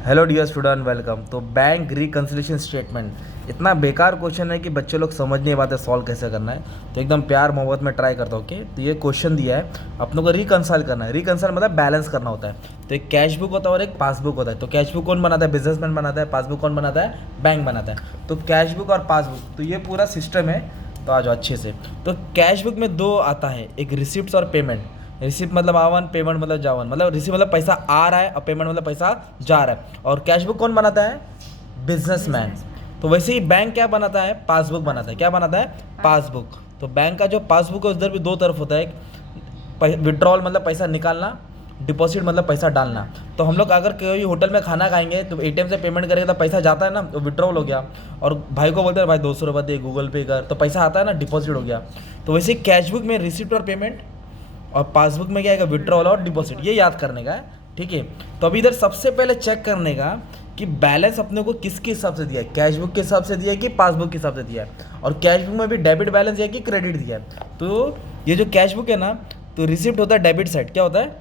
Hello dear student, welcome. तो bank reconciliation statement इतना बेकार क्वेश्चन है कि बच्चे लोग समझ नहीं पाते सॉल्व कैसे करना है। तो एकदम प्यार मोहब्बत में ट्राई करता हूँ। ओके, तो ये क्वेश्चन दिया है, अपनों को रिकन्साइल करना है। रिकन्साइल मतलब बैलेंस करना होता है। तो एक कैश बुक होता है और एक पासबुक होता है। तो कैश बुक कौन बनाता है? बिजनेसमैन बनाता है। पासबुक कौन बनाता है? बैंक बनाता है। तो कैश बुक और पासबुक, तो ये पूरा सिस्टम है। तो आ जाओ अच्छे से। तो कैश बुक में दो आता है, एक रिसिप्ट और पेमेंट। रिसिप्ट मतलब आवन, पेमेंट मतलब जावन। मतलब रिसिप्ट मतलब पैसा आ रहा है और पेमेंट मतलब पैसा जा रहा है। और कैश बुक कौन बनाता है? बिजनेसमैन। तो वैसे ही बैंक क्या बनाता है? पासबुक बनाता है। क्या बनाता है? पासबुक। तो बैंक का जो पासबुक है उधर भी दो तरफ होता है। एक विड्रॉल मतलब पैसा निकालना, डिपॉजिट मतलब पैसा डालना। तो हम लोग अगर कोई होटल में खाना खाएंगे तो एटीएम से पेमेंट करेंगे तो पैसा जाता है ना, तो विड्रॉल हो गया। और भाई को बोलते हैं भाई 200 रुपये दे, गूगल पे कर, तो पैसा आता है ना, डिपॉजिट हो गया। तो वैसे कैश बुक में रिसिप्ट और पेमेंट, और पासबुक में क्या आएगा? विड्रॉल और डिपॉजिट। ये याद करने का है, ठीक है। तो अभी इधर सबसे पहले चेक करने का कि बैलेंस अपने को किसके हिसाब से दिया है, कैश बुक के हिसाब से दिया है कि पासबुक के हिसाब से दिया है। और कैश बुक में भी डेबिट बैलेंस दिया है कि क्रेडिट दिया है। तो ये जो कैश बुक है ना, तो रिसिप्ट होता है डेबिट साइड, क्या होता है?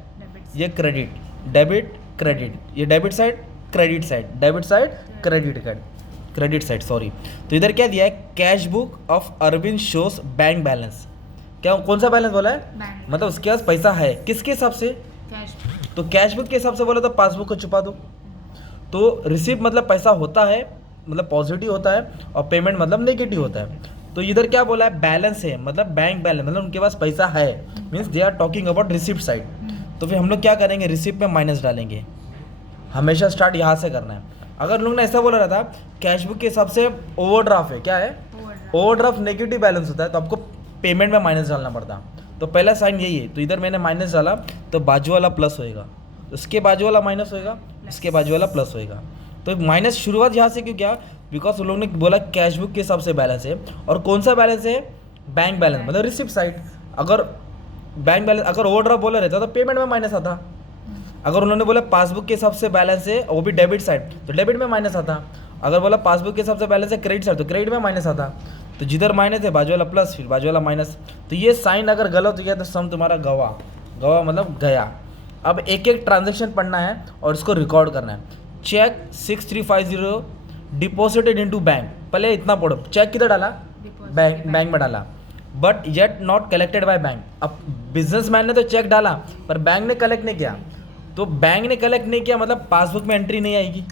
ये क्रेडिट, डेबिट क्रेडिट, ये debit side, credit side, debit side, credit card, credit side, sorry. तो इधर क्या दिया है? Cash book of Arvind shows bank balance. क्या कौन सा बैलेंस बोला है? बैंक। मतलब उसके पास पैसा है, किसके हिसाब से? कैश। तो कैश बुक के हिसाब से बोला तो पासबुक को छुपा दो। तो रिसीव मतलब पैसा होता है, मतलब पॉजिटिव होता है, और पेमेंट मतलब नेगेटिव होता है। तो इधर क्या बोला है? बैलेंस है, मतलब बैंक बैलेंस, मतलब उनके पास पैसा है। Means they are talking about receipt side. तो फिर हम लोग क्या करेंगे? रिसिप्ट में माइनस डालेंगे। हमेशा स्टार्ट यहाँ से करना है। अगर लोग ने ऐसा बोला रहता कैश बुक के हिसाब से ओवरड्राफ्ट है, क्या है? ओवरड्राफ्ट नेगेटिव बैलेंस होता है, तो आपको पेमेंट में माइनस डालना पड़ता। तो पहला साइन यही है। तो इधर मैंने माइनस डाला, तो बाजू वाला प्लस होएगा, उसके बाजू वाला माइनस होएगा, उसके बाजू वाला प्लस होएगा। तो माइनस शुरुआत यहाँ से क्यों किया? बिकॉज उन लोगों ने बोला कैश बुक के हिसाब से बैलेंस है। और कौन सा बैलेंस है? बैंक बैलेंस, मतलब रिसिप्ट साइड। अगर बैंक बैलेंस, अगर ओवरड्राफ्ट बोला रहता तो पेमेंट में माइनस आता। अगर उन्होंने बोला पासबुक के हिसाब से बैलेंस है, वो भी डेबिट साइड, तो डेबिट में माइनस आता। अगर बोला पासबुक के हिसाब से बैलेंस है क्रेडिट साइड, तो क्रेडिट में माइनस आता। तो जिधर माइनस है बाजू वाला प्लस, फिर बाजू वाला माइनस। तो ये साइन अगर गलत हो गया तो सम तुम्हारा गवा, गवा मतलब गया। अब एक एक ट्रांजेक्शन पढ़ना है और इसको रिकॉर्ड करना है। Cheque 6350 deposited into bank. पहले इतना पढ़ो, चेक किधर डाला? बैंक में डाला। But yet not collected by bank. अब बिजनेसमैन ने तो चेक डाला पर बैंक ने कलेक्ट नहीं किया। तो बैंक ने कलेक्ट नहीं किया मतलब पासबुक में एंट्री नहीं आएगी,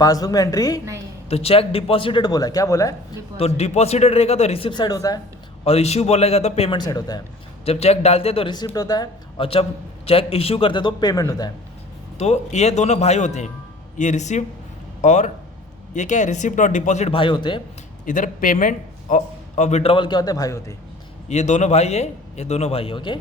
पासबुक में एंट्री नहीं। तो चेक डिपॉजिटेड बोला, क्या बोला है? तो डिपॉजिटेड रहेगा तो रिसिप्ट साइड होता है, और इश्यू बोलेगा तो पेमेंट साइड होता है। जब चेक डालते हैं तो रिसिप्ट होता है, और जब चेक इश्यू करते हैं तो पेमेंट होता है। तो ये दोनों भाई होते हैं, ये रिसिप्ट और ये क्या है? रिसिप्ट और डिपॉजिट भाई होते हैं। इधर पेमेंट और विड्रॉवल क्या होते हैं? भाई होते हैं। ये दोनों भाई है, ये दोनों भाई है। ओके,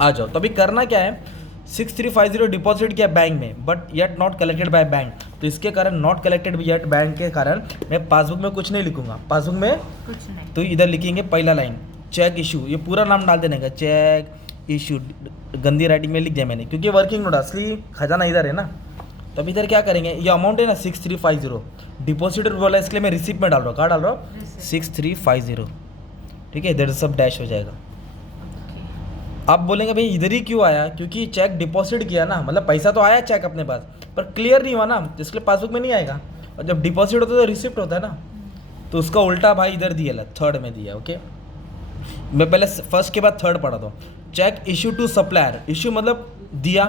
आ जाओ। तो अभी करना क्या है? 6350 डिपॉजिट किया बैंक में, but yet not collected by bank. तो इसके कारण नॉट कलेक्टेड येट बैंक के कारण मैं पासबुक में कुछ नहीं लिखूंगा। पासबुक में कुछ नहीं। तो इधर लिखेंगे पहला लाइन चेक इशू, ये पूरा नाम डाल देने का, चेक इशू। गंदी राइटिंग में लिख दिया मैंने क्योंकि वर्किंग नोट, असली खजाना इधर है ना। तो अब इधर क्या करेंगे? ये अमाउंट है ना 6350, डिपॉजिटर बोला इसलिए मैं रिसिप्ट में डाल रहा हूँ। कहाँ डाल रहा हूँ? 6350, ठीक है। इधर सब डैश हो जाएगा। आप बोलेंगे भाई इधर ही क्यों आया? क्योंकि चेक डिपॉजिट किया ना, मतलब पैसा तो आया चेक अपने पास, पर क्लियर नहीं हुआ ना, तो इसलिए पासबुक में नहीं आएगा। और जब डिपॉजिट होता है तो रिसिप्ट होता है ना, तो उसका उल्टा भाई इधर दिया, थर्ड में दिया। ओके, मैं पहले फर्स्ट के बाद थर्ड पढ़ा था। Cheque issue to supplier, issue मतलब दिया,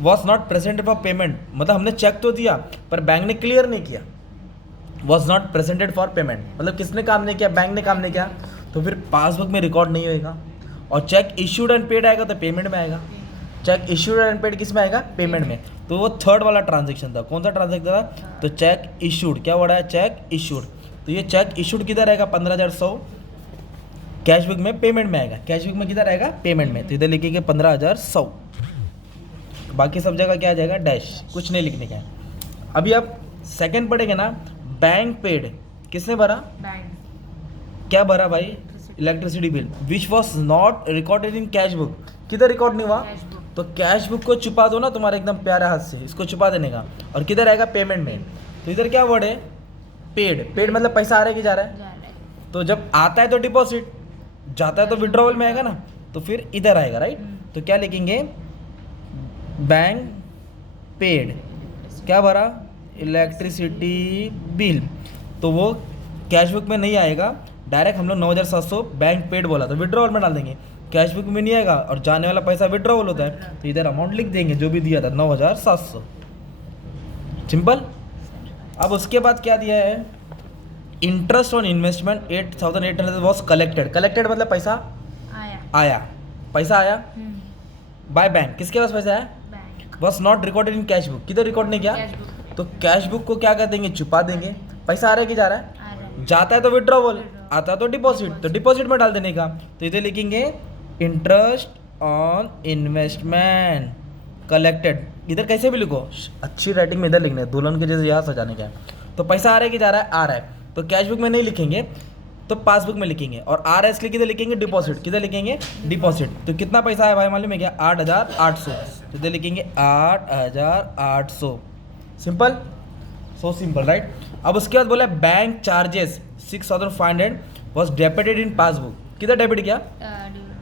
was not presented for payment, मतलब हमने चेक तो दिया पर बैंक ने क्लियर नहीं किया। Was not presented for payment मतलब किसने काम नहीं किया? बैंक ने काम नहीं किया, तो फिर पासबुक में रिकॉर्ड नहीं होएगा। और चेक इशूड एंड पेड आएगा तो पेमेंट में आएगा। चेक इशूड एंड पेड किस में आएगा? पेमेंट में। तो वो थर्ड वाला ट्रांजेक्शन था। कौन सा ट्रांजेक्शन था? तो चेक इशूड, क्या वर्ड है? Check issued. तो ये चेक इशूड किधर आएगा? 15100 कैश बुक में, पेमेंट में आएगा। कैश बुक में किधर आएगा? पेमेंट में। तो इधर लिखेंगे 15100, बाकी सब जगह क्या आ जाएगा? डैश, कुछ नहीं लिखने का है। अभी आप सेकंड पढ़ेंगे ना, बैंक पेड, किसने भरा? बैंक। क्या भरा भाई? Electricity bill, which was not recorded in cash book. किधर रिकॉर्ड नहीं हुआ? तो कैश बुक को छुपा दो ना तुम्हारे एकदम प्यारे हाथ से, इसको छुपा देने का। और किधर आएगा? पेमेंट में। तो इधर क्या वर्ड है? पेड। पेड मतलब पैसा आ रहा है कि जा रहा है? तो जब आता है तो डिपॉजिट, जाता है तो विड्रॉवल में आएगा ना, तो फिर इधर आएगा, राइट। तो क्या लिखेंगे? बैंक पेड क्या भरा, इलेक्ट्रिसिटी बिल, तो वो कैश बुक में नहीं आएगा, डायरेक्ट हम लोग 9,700 बैंक पेड बोला तो विड्रॉवल में डाल देंगे, कैश बुक में नहीं आएगा और जाने वाला पैसा विड्रॉवल होता है, तो इधर अमाउंट लिख देंगे जो भी दिया था 9,700, सिंपल। अब उसके बाद क्या दिया है, interest on investment 8,800 was collected, collected मतलब पैसा आया, पैसा आया बाय बैंक, किसके पास पैसा है, was not recorded in cash book, किधर रिकॉर्ड नहीं किया, तो कैश बुक को क्या कर देंगे, छुपा देंगे, पैसा आ रहा है कि जा रहा है, जाता है तो विड्रॉवल, आता है तो डिपॉजिट, तो डिपॉजिट में डाल देने का, तो इधर लिखेंगे इंटरेस्ट ऑन इन्वेस्टमेंट कलेक्टेड, इधर कैसे भी लिखो, अच्छी राइटिंग में इधर लिखना है, दुल्हन के जैसे यहाँ सजाने का है, तो पैसा आ रहा है कि जा रहा है, आ रहा है, तो कैश बुक में नहीं लिखेंगे तो पासबुक में लिखेंगे, और आर एस किधर लिखेंगे, डिपॉजिट, किधर लिखेंगे, डिपॉजिट, तो कितना पैसा है भाई मालूम है क्या, 8,800, तो इधर लिखेंगे 8,800, सिंपल, सो सिंपल राइट। अब उसके बाद बोला bank charges 6,500 was debited in passbook, किधर डेबिट किया,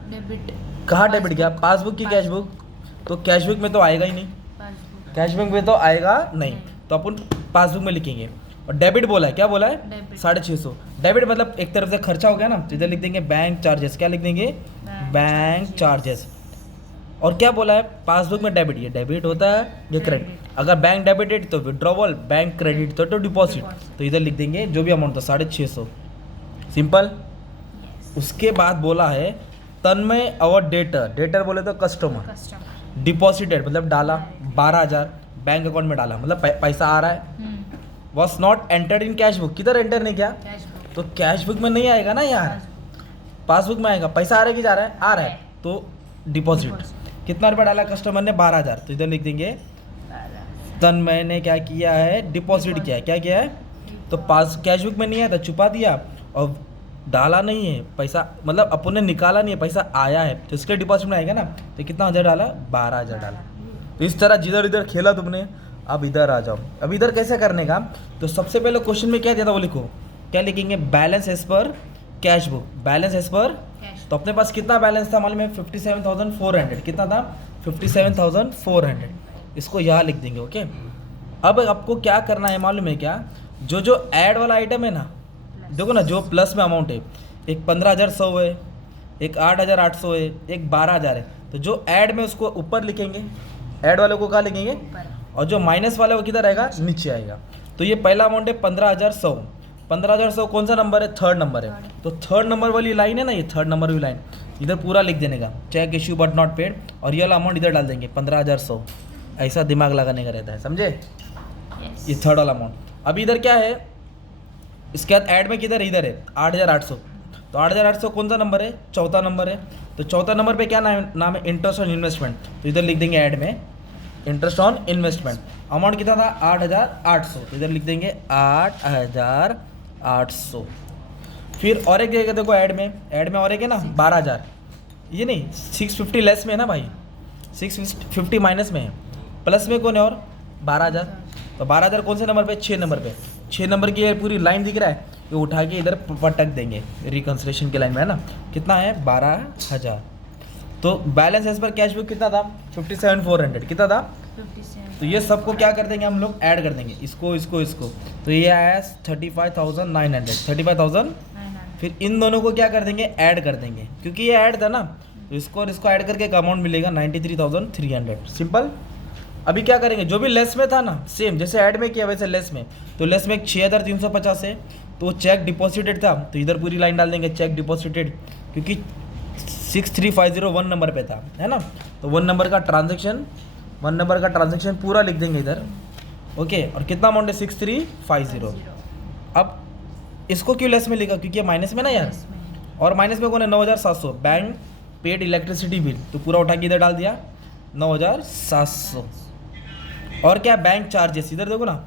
डेबिट, कहाँ डेबिट किया, पासबुक की कैश बुक, तो कैश बुक में तो आएगा ही नहीं, कैश बुक में तो आएगा नहीं, तो अपन पासबुक में लिखेंगे, और डेबिट बोला है, क्या बोला है, 650, डेबिट मतलब एक तरफ से खर्चा हो गया ना, तो इधर लिख देंगे बैंक चार्जेस, क्या लिख देंगे, बैंक चार्जेस, और क्या बोला है, पासबुक में डेबिट, ये डेबिट होता है, ये क्रेडिट, अगर बैंक डेबिटेड तो विड्रॉवल, बैंक क्रेडिट तो डिपॉजिट, तो इधर लिख देंगे जो भी अमाउंट था 650, सिंपल। उसके बाद बोला है तन्मय अवर डेटर, डेटर बोले तो कस्टमर, डिपॉजिटेड मतलब डाला 12,000 बैंक अकाउंट में डाला, मतलब पैसा आ रहा है, was not entered in cash book, किधर एंटर नहीं किया, तो कैश बुक में नहीं आएगा ना यार, पासबुक में आएगा, पैसा आ रहा है कि जा रहा है, आ रहा है, तो डिपॉजिट, कितना रुपया डाला कस्टमर ने, 12,000, तो इधर लिख देंगे तन्मय ने क्या किया है, डिपॉजिट किया है, क्या किया है, तो पास कैश बुक में नहीं आया था, छुपा दिया, और डाला नहीं है पैसा, मतलब अपन ने निकाला नहीं है, पैसा आया है, तो इसके डिपॉजिट में आएगा ना, तो कितना 1,000 डाला, 12,000 डाला, तो इस तरह जिधर इधर खेला तुमने, अब इधर आ जाओ, अब इधर कैसे करने का, तो सबसे पहले क्वेश्चन में क्या दिया था वो लिखो, क्या लिखेंगे, balance as per cash book, balance as per, तो अपने पास कितना बैलेंस था मालूम है, 57,400, कितना था, 57,400, इसको यहाँ लिख देंगे, ओके। अब आपको क्या करना है मालूम है क्या, जो जो ऐड वाला आइटम है ना, देखो ना, जो प्लस में अमाउंट है, एक 15,100 है, एक 8,800 है, एक 12,000 है, तो जो ऐड में उसको ऊपर लिखेंगे, ऐड वाले को कहाँ लिखेंगे, और जो माइनस वाला वो किधर आएगा, नीचे आएगा, तो ये पहला अमाउंट है 15,100, 15,100 कौन सा नंबर है, थर्ड नंबर है, तो थर्ड नंबर वाली लाइन है ना, ये थर्ड नंबर वाली लाइन इधर पूरा लिख देने का, cheque issue but not paid, और ये वाला अमाउंट इधर डाल देंगे 15,100, ऐसा दिमाग लगाने का रहता है, समझे, ये थर्ड वाला अमाउंट। अब इधर क्या है, इसके बाद ऐड में किधर है, इधर है 8,800, तो 8,800 कौन सा नंबर है, चौथा नंबर है, तो चौथा नंबर पे क्या नाम है, इंटरेस्ट ऑन इन्वेस्टमेंट, तो इधर लिख देंगे ऐड में इंटरेस्ट ऑन इन्वेस्टमेंट, अमाउंट कितना था 8,800, तो इधर लिख देंगे 8,800। फिर और एक जगह देखो ऐड में और एक है ना 12,000, ये नहीं 650 लेस में है ना भाई, 650 माइनस में है, प्लस में कौन है और 12,000, तो 12,000 कौन से नंबर पे, 6 नंबर पे, 6 नंबर की ये पूरी लाइन दिख रहा है, ये उठा के इधर पटक देंगे रिकन्सिलेशन की लाइन में, है ना, कितना है 12,000, तो balance as per cash book कितना था 57,400, कितना था, 57, तो ये सबको क्या कर देंगे हम लोग, ऐड कर देंगे, इसको इसको इसको, तो ये आया 35,900, 35,000, फिर इन दोनों को क्या कर देंगे, ऐड कर देंगे, क्योंकि ये ऐड था ना, तो इसको और इसको ऐड करके एक अमाउंट मिलेगा 93,300, सिंपल। अभी क्या करेंगे, जो भी लेस में था ना, सेम जैसे ऐड में किया वैसे लेस में, तो लेस में 6,350 है, तो चेक डिपॉजिटेड था, तो इधर पूरी लाइन डाल देंगे चेक डिपॉजिटेड, क्योंकि 63,501 नंबर पे था, है ना, तो 1 नंबर का ट्रांजेक्शन पूरा लिख देंगे इधर, ओके, और कितना अमाउंट है 6350। अब इसको क्यों लेस में लिखा, क्योंकि ये माइनस में ना यार, और माइनस में कौन है 9,700, बैंक पेड इलेक्ट्रिसिटी बिल, तो पूरा उठा के इधर डाल दिया 9,700, और क्या बैंक चार्जेस, इधर देखो ना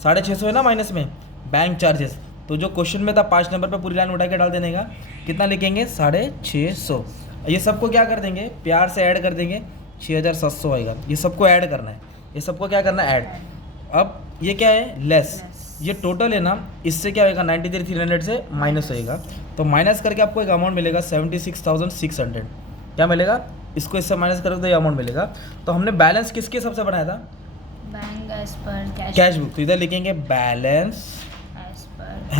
650 है ना माइनस में, बैंक चार्जेस, तो जो क्वेश्चन में था 5 नंबर पे पूरी लाइन उठा के डाल देने का, कितना लिखेंगे 650, ये सबको क्या कर देंगे, प्यार से ऐड कर देंगे, 6,700 आएगा, ये सबको ऐड करना है, ये सबको क्या करना है, ऐड। अब ये क्या है, लेस, ये टोटल है ना, इससे क्या होगा 93,300 से माइनस होएगा, तो माइनस करके आपको एक अमाउंट मिलेगा 76,600, क्या मिलेगा, इसको इससे माइनस करोगे तो ये अमाउंट मिलेगा। तो हमने बैलेंस किसके हिसाब से बनाया था, bank as per cash book, तो इधर लिखेंगे balance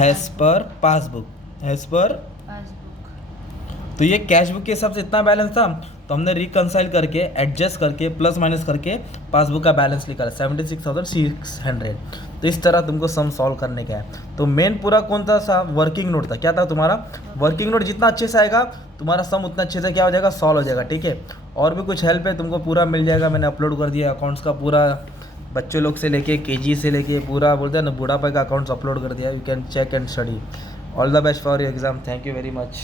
as per passbook, as per. Passbook. तो ये कैश बुक के हिसाब से इतना बैलेंस था, तो हमने रिकंसाइल करके एडजस्ट करके प्लस माइनस करके पासबुक का बैलेंस निकाला 76,600। तो इस तरह तुमको सम सॉल्व करने का है। तो मेन पूरा कौन सा वर्किंग नोट था, क्या था तुम्हारा वर्किंग नोट। जितना अच्छे से आएगा तुम्हारा सम उतना अच्छे से क्या हो जाएगा, सॉल्व हो जाएगा। ठीक है, और भी कुछ हेल्प है तुमको पूरा मिल जाएगा, मैंने अपलोड कर दिया अकाउंट्स का पूरा, बच्चों लोग से लेके केजी से लेके पूरा बोलते हैं ना बुढ़ापे का अकाउंट्स अपलोड कर दिया। You can check and study. All the best for your exam. Thank you very much.